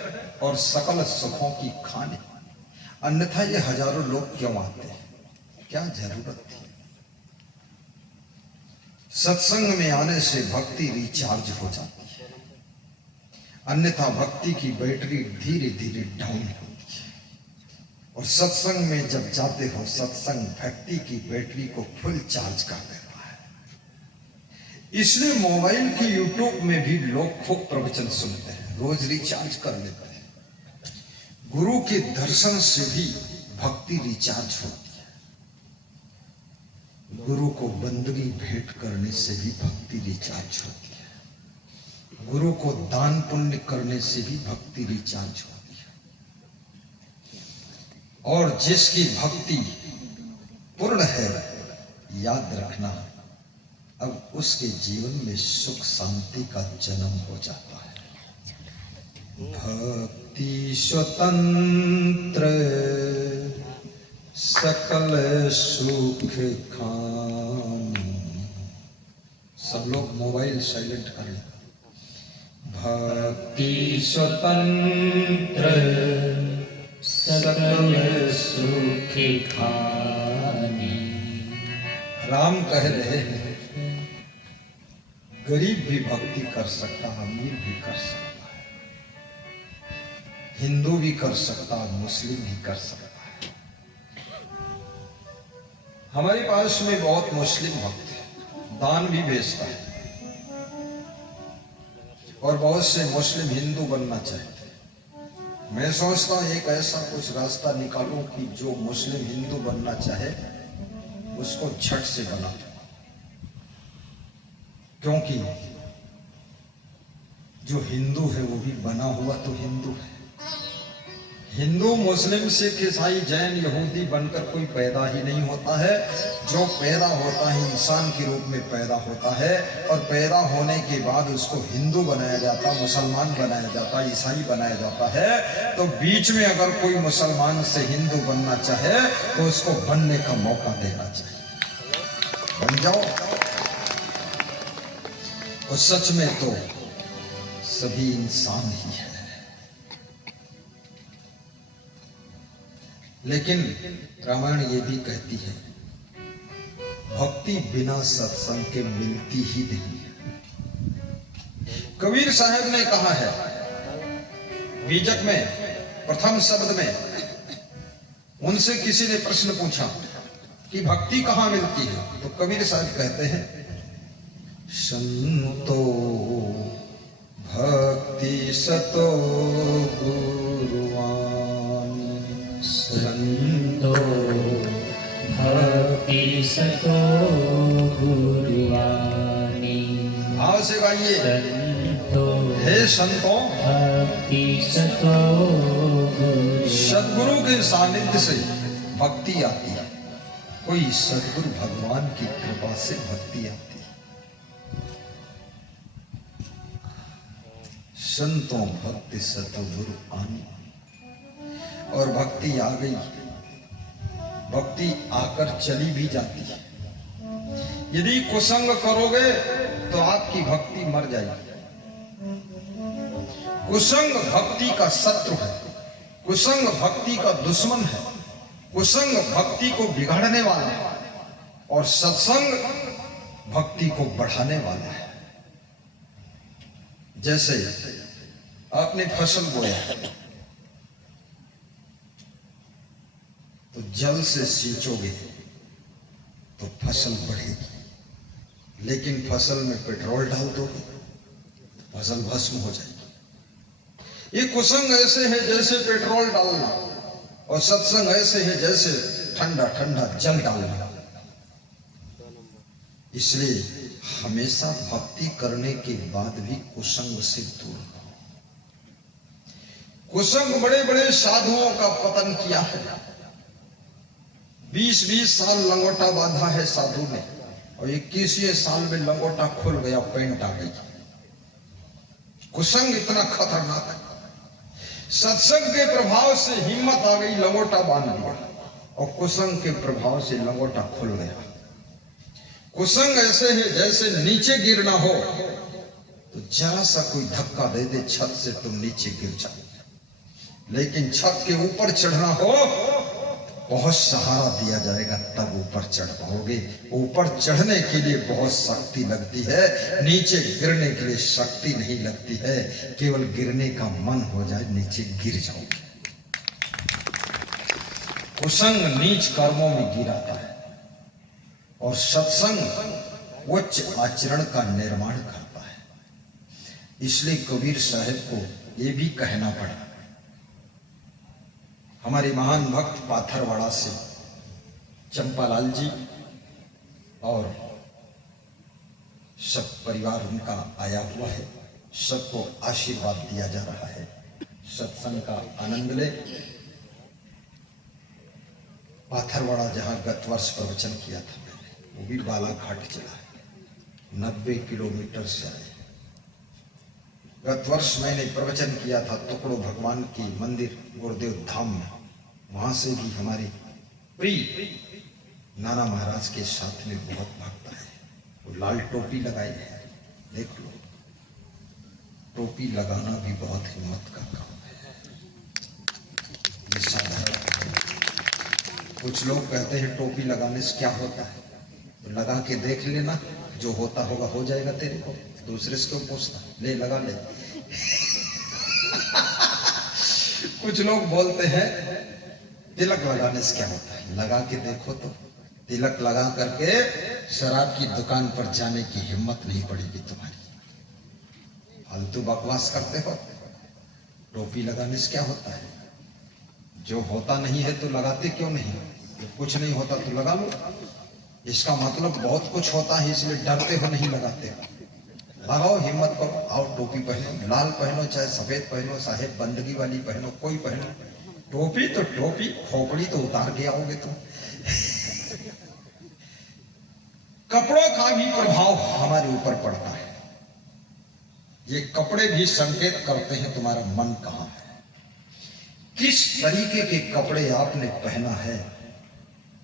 और सकल सुखों की खानी, अन्यथा ये हजारों लोग क्यों आते हैं, क्या जरूरत थी। सत्संग में आने से भक्ति रिचार्ज हो जाती है, अन्यथा भक्ति की बैटरी धीरे धीरे डाउन होती है। और सत्संग में जब जाते हो, सत्संग भक्ति की बैटरी को फुल चार्ज कर देता है। इसलिए मोबाइल की यूट्यूब में भी लोग खूब प्रवचन सुनते हैं, रोज रिचार्ज कर लेते हैं। गुरु के दर्शन से भी भक्ति रिचार्ज होती है, गुरु को बंदगी भेंट करने से भी भक्ति रिचार्ज होती है, गुरु को दान पुण्य करने से भी भक्ति रिचार्ज होती है। और जिसकी भक्ति पूर्ण है, याद रखना, अब उसके जीवन में सुख शांति का जन्म हो जाता है। भक्ति स्वतंत्र सकल सुख खाम। सब लोग मोबाइल साइलेंट कर लें। भक्ति स्वतंत्र सकल सुख खानी। राम कह रहे हैं गरीब भी भक्ति कर सकता है, अमीर भी कर सकता है, हिंदू भी कर सकता है, मुस्लिम भी कर सकता है। हमारे पास में बहुत मुस्लिम भक्त है, दान भी भेजता है, और बहुत से मुस्लिम हिंदू बनना चाहते हैं। मैं सोचता हूं एक ऐसा कुछ रास्ता निकालूं कि जो मुस्लिम हिंदू बनना चाहे उसको झट से बना दो, क्योंकि जो हिंदू है वो भी बना हुआ तो हिंदू है। हिंदू मुस्लिम सिख ईसाई जैन यहूदी बनकर कोई पैदा ही नहीं होता है। जो पैदा होता है इंसान के रूप में पैदा होता है, और पैदा होने के बाद उसको हिंदू बनाया जाता, मुसलमान बनाया जाता, ईसाई बनाया जाता है। तो बीच में अगर कोई मुसलमान से हिंदू बनना चाहे तो उसको बनने का मौका देना चाहिए। बन जाओ। और सच में तो सभी इंसान ही है, लेकिन रामायण ये भी कहती है भक्ति बिना सत्संग के मिलती ही नहीं है। कबीर साहब ने कहा है बीजक में प्रथम शब्द में, उनसे किसी ने प्रश्न पूछा कि भक्ति कहां मिलती है, तो कबीर साहब कहते हैं संतो भक्ति सतो गुरुवान। संतो भक्ति सतो गुरुवानी। भाव से गाइए। संतो हे संतों, भक्ति सतो गुरु। सदगुरु के सानिध्य से भक्ति आती है। कोई सदगुरु भगवान की कृपा से भक्ति आती है। संतों भक्ति सतो गुरु आनी। और भक्ति आ गई, भक्ति आकर चली भी जाती है। यदि कुसंग करोगे तो आपकी भक्ति मर जाएगी। कुसंग भक्ति का शत्रु है, कुसंग भक्ति का दुश्मन है, कुसंग भक्ति को बिगाड़ने वाला है, और सत्संग भक्ति को बढ़ाने वाला है। जैसे आपने फसल बोया तो जल से सींचोगे तो फसल बढ़ेगी, लेकिन फसल में पेट्रोल डाल दोगे तो फसल भस्म हो जाएगी। ये कुसंग ऐसे है जैसे पेट्रोल डालना, और सत्संग ऐसे है जैसे ठंडा ठंडा जल डालना। इसलिए हमेशा भक्ति करने के बाद भी कुसंग से दूर रहो। कुसंग बड़े बड़े साधुओं का पतन किया है। 20-20 साल लंगोटा बांधा है साधु ने, और 21वें साल में लंगोटा खुल गया, पेंट आ गई। कुसंग इतना खतरनाक है। सत्संग के प्रभाव से हिम्मत आ गई, लंगोटा बांध लिया, और कुसंग के प्रभाव से लंगोटा खुल गया। कुसंग ऐसे है जैसे नीचे गिरना हो तो जरा सा कोई धक्का दे दे छत से, तुम नीचे गिर जाओ। लेकिन छत के ऊपर चढ़ना हो बहुत सहारा दिया जाएगा, तब ऊपर चढ़ पाओगे। ऊपर चढ़ने के लिए बहुत शक्ति लगती है, नीचे गिरने के लिए शक्ति नहीं लगती है। केवल गिरने का मन हो जाए, नीचे गिर जाओ। कुसंग नीच कर्मों में गिराता है, और सत्संग उच्च आचरण का निर्माण करता है। इसलिए कबीर साहब को यह भी कहना पड़ा। हमारे महान भक्त पाथरवाड़ा से चंपालाल जी और सब परिवार उनका आया हुआ है, सबको आशीर्वाद दिया जा रहा है। सत्संग का आनंद ले। पाथरवाड़ा जहां गत वर्ष प्रवचन किया था मैंने, वो भी बालाघाट चला है, 90 किलोमीटर से आए। गत वर्ष मैंने प्रवचन किया था टुकड़ो भगवान के मंदिर गुरुदेव धाम में। वहां से भी हमारे प्रिय नाना महाराज के साथ में बहुत भक्त है। वो लाल टोपी लगाई है, देख लो। टोपी लगाना भी बहुत हिम्मत का काम है, ये साधारण। कुछ लोग कहते हैं टोपी लगाने से क्या होता है, तो लगा के देख लेना, जो होता होगा हो जाएगा तेरे को, दूसरे से क्यों पूछता, ले लगा ले। कुछ लोग बोलते हैं तिलक लगाने से क्या होता है, लगा के देखो तो। तिलक लगा करके शराब की दुकान पर जाने की हिम्मत नहीं पड़ेगी तुम्हारी। फालतू बकवास करते हो। टोपी लगाने से क्या होता है, जो होता नहीं है तो लगाते क्यों नहीं, जो कुछ नहीं होता तो लगा लो। इसका मतलब बहुत कुछ होता है, इसलिए डरते हो नहीं लगाते। लगाओ, हिम्मत करो, आओ टोपी पहनो, लाल पहनो चाहे सफेद पहनो, साहेब बंदगी वाली पहनो, कोई पहनो। टोपी तो टोपी, खोपड़ी तो उतार के आओगे तुम। कपड़ों का भी प्रभाव हमारे ऊपर पड़ता है। ये कपड़े भी संकेत करते हैं तुम्हारा मन कहां है। किस तरीके के कपड़े आपने पहना है,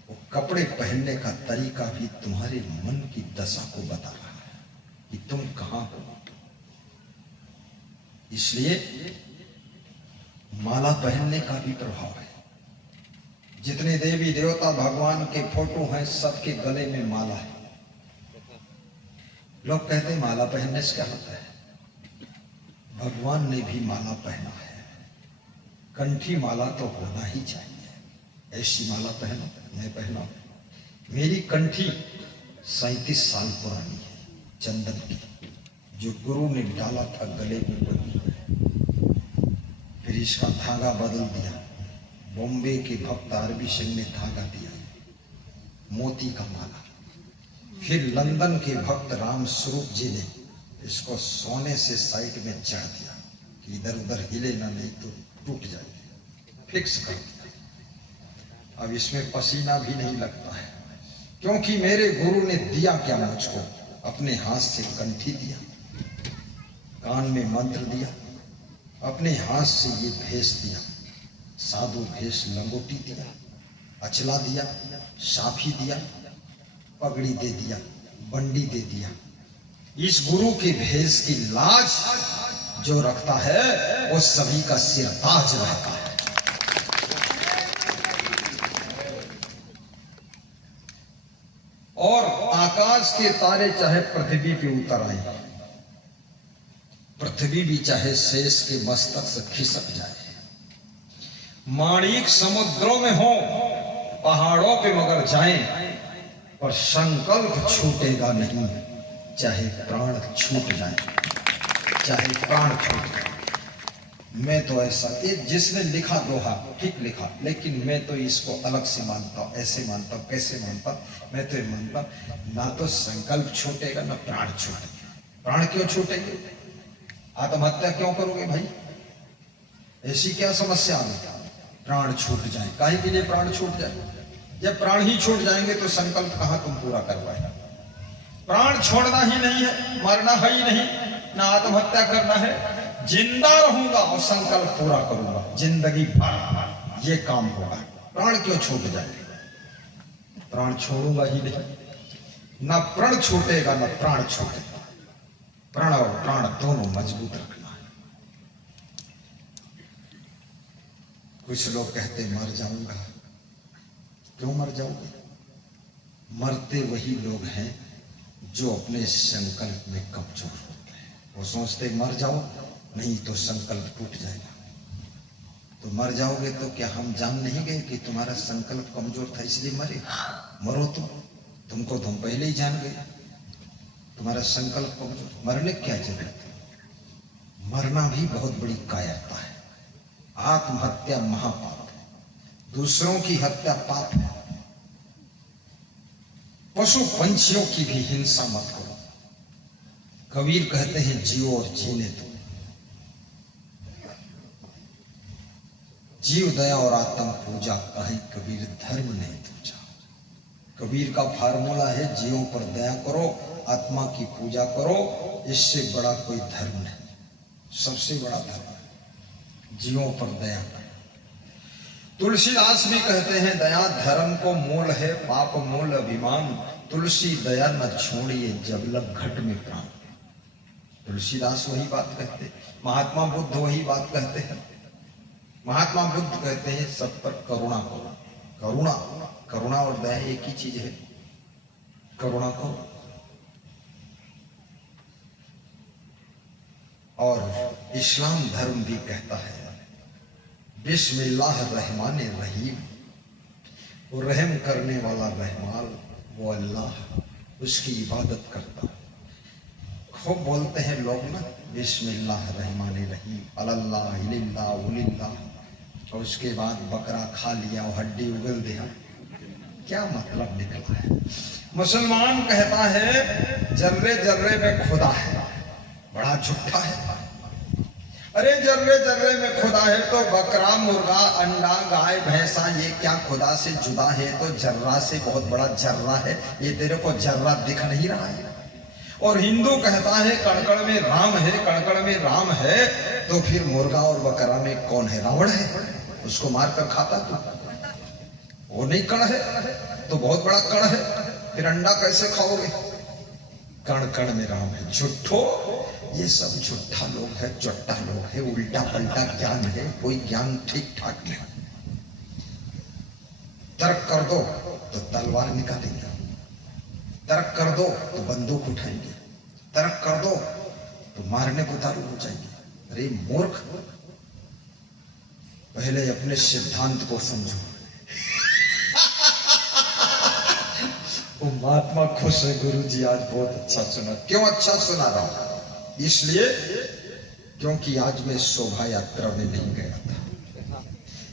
वो कपड़े पहनने का तरीका भी तुम्हारे मन की दशा को बता रहा है कि तुम कहां हो। इसलिए माला पहनने का भी प्रभाव है। जितने देवी देवता भगवान के फोटो हैं, सबके गले में माला है। लोग कहते हैं माला पहनने से क्या होता है, भगवान ने भी माला पहना है। कंठी माला तो होना ही चाहिए। ऐसी माला पहनो, मैं पहना। मेरी कंठी 37 साल पुरानी है, चंदन की, जो गुरु ने डाला था गले में बनी है। फिर इसका धागा बदल दिया, बॉम्बे के भक्त आरबी सिंह ने धागा दिया, मोती का माला। फिर लंदन के भक्त राम स्वरूप जी ने इसको सोने से साइड में चढ़ा दिया कि इधर उधर हिले ना, नहीं तो टूट जाएगी। फिक्स कर दिया। अब इसमें पसीना भी नहीं लगता है, क्योंकि मेरे गुरु ने दिया क्या मुझको, अपने हाथ से कंठी दिया, कान में मंत्र दिया, अपने हाथ से ये भेष दिया, साधु भेष, लंगोटी दिया, अचला दिया, साफी दिया, पगड़ी दे दिया, बंडी दे दिया। इस गुरु के भेष की लाज जो रखता है, वो सभी का सिर ताज रहता है। और आकाश के तारे चाहे पृथ्वी पे उतर आए, पृथ्वी भी चाहे शेष के मस्तक से खिसक जाए, माणिक समुद्रों में हो, पहाड़ों पे मगर जाएं, पर संकल्प छूटेगा नहीं, चाहे प्राण छूट जाए, चाहे प्राण छूट जाए। मैं तो ऐसा, ये जिसने लिखा दोहा ठीक लिखा, लेकिन मैं तो इसको अलग से मानता हूं, ऐसे मानता हूं, कैसे मानता हूं। मैं तो ये मानता हूं, ना तो संकल्प छूटेगा ना प्राण छूटेगा। प्राण क्यों छूटेंगे, आत्महत्या क्यों करोगे भाई, ऐसी क्या समस्या आ गई, प्राण छूट जाए, काहे के लिए प्राण छूट जाए। जब प्राण ही छूट जाएंगे तो संकल्प कहां तुम पूरा कर पाएगा। प्राण छोड़ना ही नहीं है, मरना है ही नहीं, ना आत्महत्या करना है, जिंदा रहूंगा और संकल्प पूरा करूंगा जिंदगी भर, ये काम होगा। प्राण क्यों छूट जाएगा, प्राण छोड़ूंगा ही नहीं, ना प्रण छूटेगा ना प्राण छूटेगा। प्रण और प्राण दोनों मजबूत रखना है। कुछ लोग कहते मर जाऊंगा, क्यों मर जाओगे, मरते वही लोग हैं जो अपने संकल्प में कमजोर होते हैं। वो सोचते मर जाओ, नहीं तो संकल्प टूट जाएगा। तो मर जाओगे तो क्या हम जान नहीं गए कि तुम्हारा संकल्प कमजोर था इसलिए मरे। मरो तुमको तो हम पहले ही जान गए, तुम्हारा संकल्प कमजोर, मरने क्या जरूरत है। मरना भी बहुत बड़ी कायरता है। आत्महत्या महापाप है, दूसरों की हत्या पाप है। पशु पंछियों की भी हिंसा मत करो। कबीर कहते हैं जियो और जीने दो। जीव दया और आत्म पूजा, कहीं कबीर धर्म नहीं पूजा। कबीर का फार्मूला है जीवों पर दया करो, आत्मा की पूजा करो, इससे बड़ा कोई धर्म नहीं। सबसे बड़ा धर्म है, जीवों पर दया। तुलसीदास भी कहते हैं दया धर्म को मूल है, पाप मूल अभिमान, तुलसी दया न छोड़िए जब लग घट में प्राण। तुलसीदास वही बात कहते, महात्मा बुद्ध वही बात कहते हैं। महात्मा बुद्ध कहते हैं सब पर करुणा करो। करुणा, करुणा और दया एक ही चीज है। करुणा करो। और इस्लाम धर्म भी कहता है बिस्मिल्लाह रहमान रहीम, वो रहम करने वाला रहमान, वो अल्लाह, उसकी इबादत करता है। खूब बोलते हैं लोग ना बिस्मिल्लाह रहमान रहीम, अल्लाह इल्लाह उलिल्लाह, और उसके बाद बकरा खा लिया और हड्डी उगल दिया। क्या मतलब निकला है? मुसलमान कहता है जर्रे जर्रे में खुदा है, बड़ा झूठा है। अरे जर्रे जर्रे में खुदा है तो बकरा, मुर्गा, अंडा, गाय, भैंसा ये क्या खुदा से जुदा है? तो जर्रा से बहुत बड़ा जर्रा है, ये तेरे को जर्रा दिख नहीं रहा है। और हिंदू कहता है कणकण में राम है, कणकण में राम है, तो फिर मुर्गा और बकरा में कौन है? रावण है, उसको मारकर खाता तू। वो नहीं कण है तो बहुत बड़ा कण है, फिर अंडा कैसे खाओगे? कण कण में राम है। झूठो, ये सब झूठा लोग है, चट्टा लोग है, उल्टा पलटा ज्ञान है, कोई ज्ञान ठीक ठाक नहीं। तर्क कर दो तो तलवार निकालेंगे, तर्क कर दो तो बंदूक उठाएंगे, तर्क कर दो तो मारने को उतारू हो जाएंगे। अरे मूर्ख, पहले अपने सिद्धांत को समझो। वो महात्मा खुश है, गुरुजी आज बहुत अच्छा सुना। क्यों अच्छा सुना रहा हूं? इसलिए क्योंकि आज मैं शोभा यात्रा में नहीं गया था।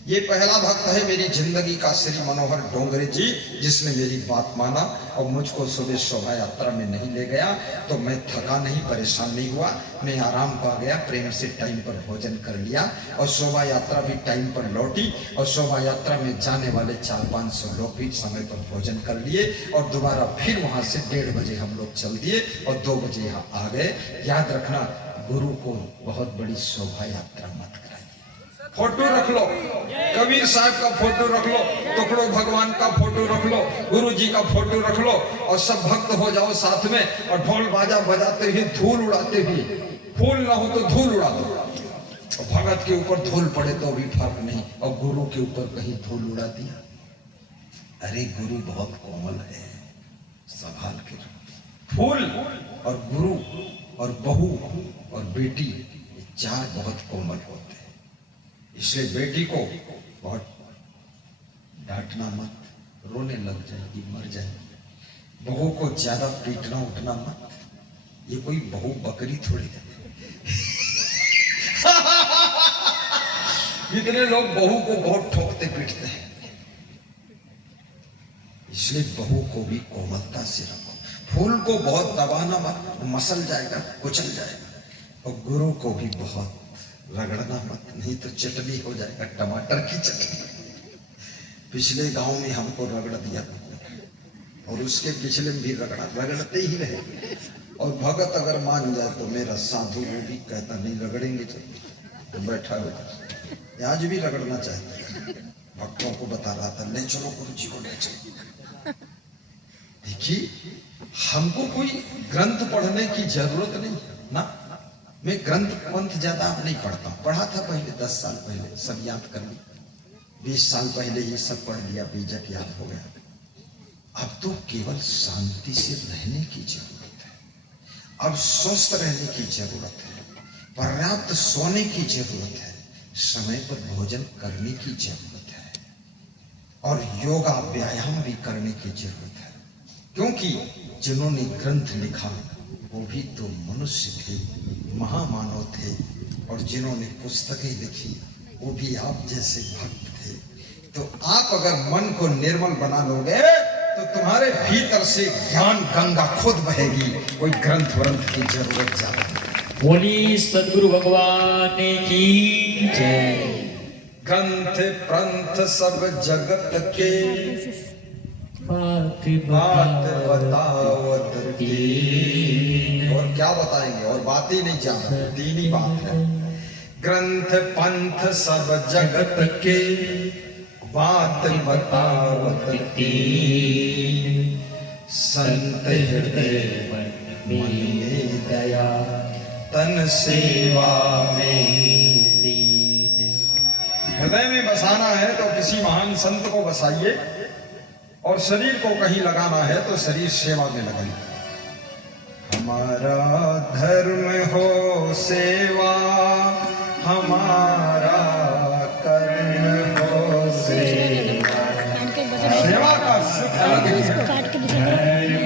ये पहला भक्त है मेरी जिंदगी का, श्री मनोहर डोंगरे जी, जिसने मेरी बात माना और मुझको सुबह शोभा यात्रा में नहीं ले गया। तो मैं थका नहीं, परेशान नहीं हुआ, मैं आराम पा गया, प्रेम से टाइम पर भोजन कर लिया और शोभा यात्रा भी टाइम पर लौटी। और शोभा यात्रा में जाने वाले 400-500 लोग भी समय पर भोजन कर लिए और दोबारा फिर वहां से 1:30 बजे हम लोग चल दिए और 2 बजे यहाँ आ गए। याद रखना, गुरु को बहुत बड़ी शोभा यात्रा मत कराइए। फोटो रख लो, कबीर साहब का फोटो रख लो, टुकड़ो भगवान का फोटो रख लो, गुरु जी का फोटो रख लो और सब भक्त हो जाओ साथ में और ढोल बाजा बजाते हुए, धूल उड़ाते हुए। फूल ना हो तो धूल उड़ा दो, भगत के ऊपर धूल पड़े तो भी फर्क नहीं, और गुरु के ऊपर कहीं धूल उड़ा दिया। अरे गुरु बहुत कोमल है, संभाल के रखो। फूल और गुरु और बहू और बेटी, ये 4 बहुत कोमल होते हैं। इसलिए बेटी को बहुत डांटना मत, रोने लग जाएगी, मर जाएगी। बहू को ज्यादा पीटना उठना मत, ये कोई बहू बकरी थोड़ी है। इतने लोग बहू को बहुत ठोकते पीटते हैं। इसलिए बहू को भी कोमलता से रखो। फूल को बहुत दबाना मत, मसल जाएगा, कुचल जाएगा। और गुरु को भी बहुत रगड़ना मत, नहीं तो चटनी हो जाएगा, टमाटर की चटनी। पिछले गांव में हमको रगड़ दिया और उसके पिछले में भी रगड़ते ही रहे। और भगत अगर मान जाए तो मेरा साधु वो भी कहता नहीं रगड़ेंगे तो बैठा हुआ, आज भी रगड़ना चाहता है। भक्तों को बता रहा था, ले चलो गुरु जी को ले चलो। देखिए, हमको कोई ग्रंथ पढ़ने की जरूरत नहीं ना। मैं ग्रंथ ज्यादा नहीं पढ़ता, पढ़ा था पहले 10 साल पहले, सब याद कर लिया। 20 साल पहले ये सब पढ़ लिया, बीजक याद हो गया। अब तो केवल शांति से रहने की जरूरत है, अब स्वस्थ रहने की जरूरत है, पर्याप्त सोने की जरूरत है, समय पर भोजन करने की जरूरत है और योगा व्यायाम भी करने की जरूरत है। क्योंकि जिन्होंने ग्रंथ लिखा वो भी तो मनुष्य थे, महामानव थे, और जिन्होंने पुस्तकें लिखी वो भी आप जैसे भक्त थे। तो आप अगर मन को निर्मल बना लोगे तो तुम्हारे भीतर से ज्ञान गंगा खुद बहेगी, कोई ग्रंथ व्रंथ की जरूरत ज्यादा नहीं। बोली सद्गुरु भगवान की जय। ग्रंथ प्रंथ सब जगत के बात बात बतावत की, और क्या बताएंगे, और बातें नहीं जाना, तीन ही बात है। ग्रंथ पंथ सब जगत के बात बतावत तीन, संत हृदय मन में दया, तन सेवा में लीन। हृदय में बसाना है तो किसी महान संत को बसाइए, और शरीर को कहीं लगाना है तो शरीर सेवा में लगाइए। हमारा धर्म हो सेवा,